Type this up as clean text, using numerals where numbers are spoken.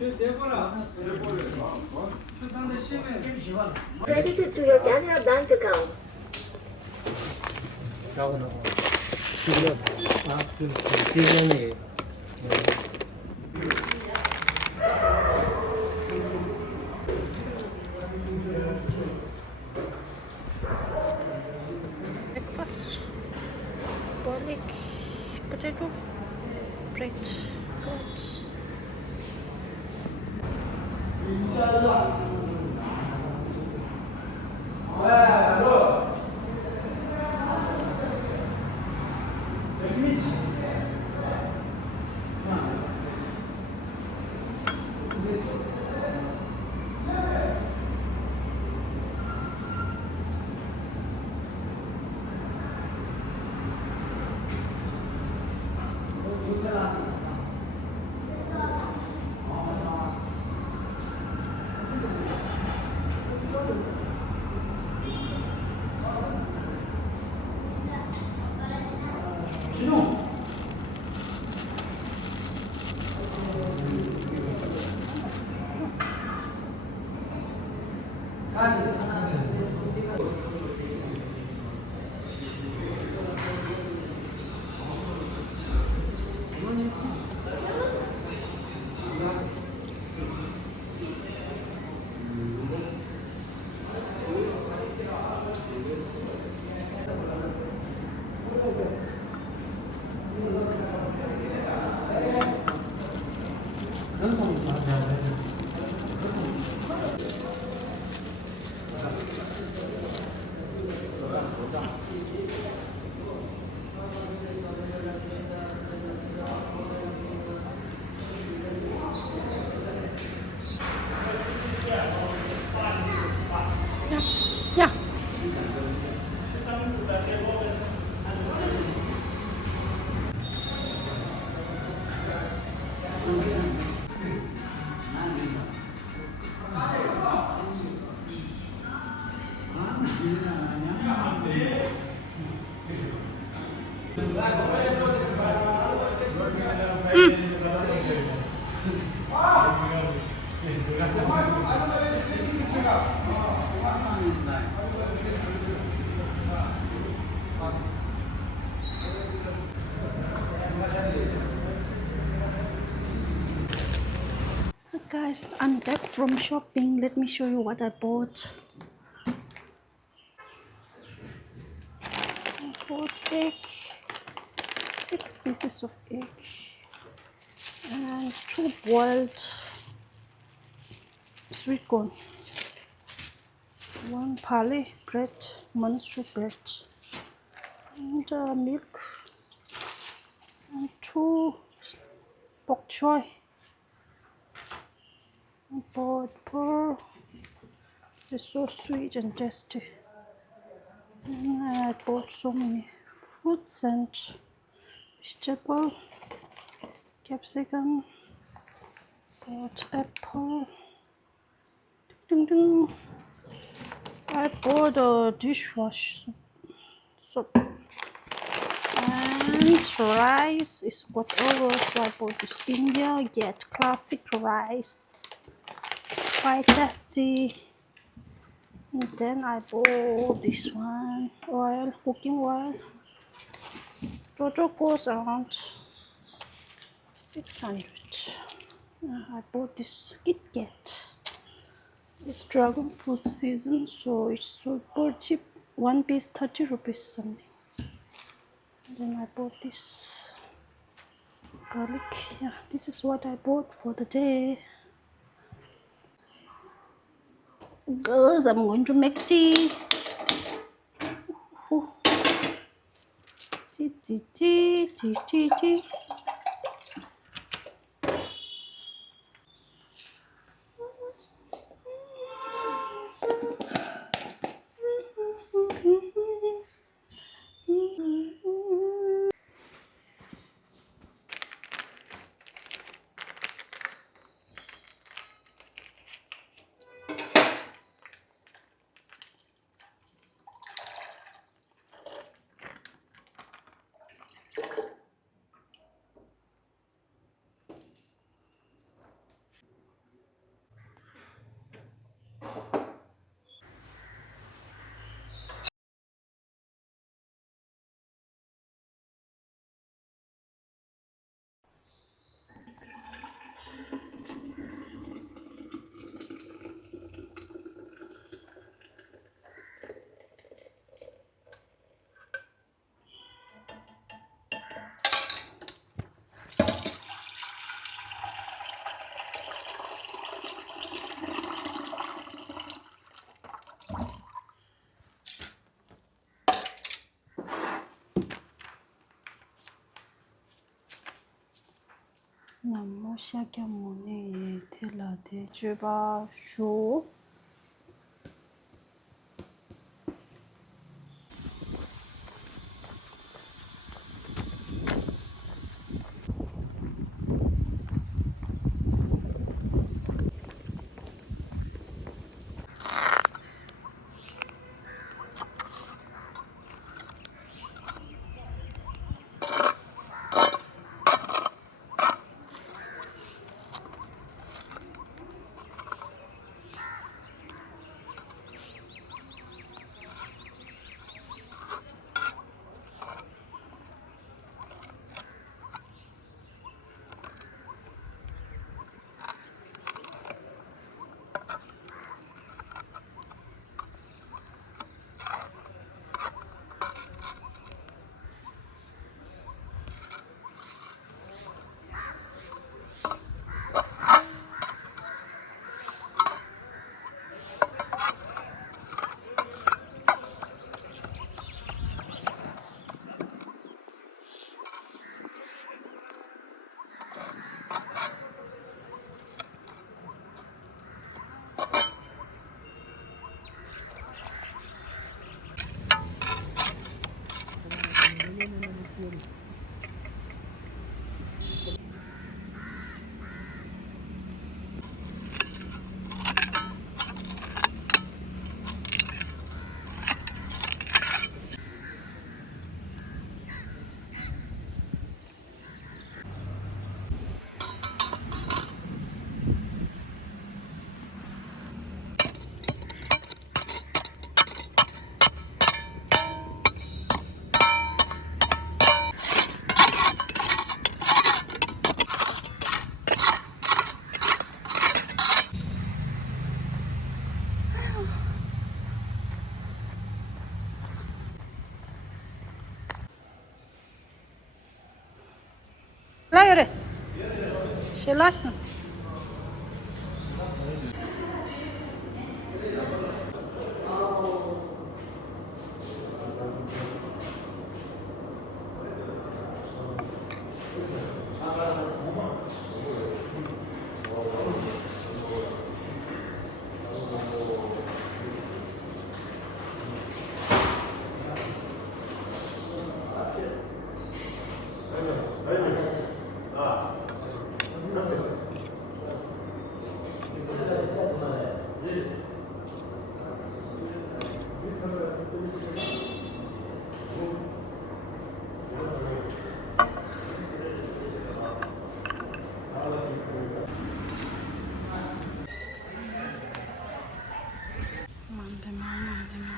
Credited to your Canara Bank account. Breakfast, garlic, potato, bread, carrots. Yeah. Guys, I'm back from shopping. Let me show you what I bought. I bought egg, 6 pieces of egg, and 2 boiled sweet corn, 1 parley bread, Manchu bread, and milk, and 2 bok choy. I bought pearl. This is so sweet and tasty. And I bought so many fruits and vegetable, capsicum, bought apple. Ding, ding, ding. I bought a dishwash soap. And rice is got over, so I bought this India Get classic rice. It's quite tasty. And then I bought this one, oil, cooking oil. Total cost around 600. I bought this Kit Kat. It's dragon fruit season, so it's super cheap. 1 piece 30 rupees something. And then I bought this garlic. Yeah, this is what I bought for the day. Girls, I'm going to make tea. Ooh. Tea, tea, tea, tea, tea, tea. chacun monnaie était là. Je vais chaud. Là, yürü. Şelaştın. Mande, mande, mande.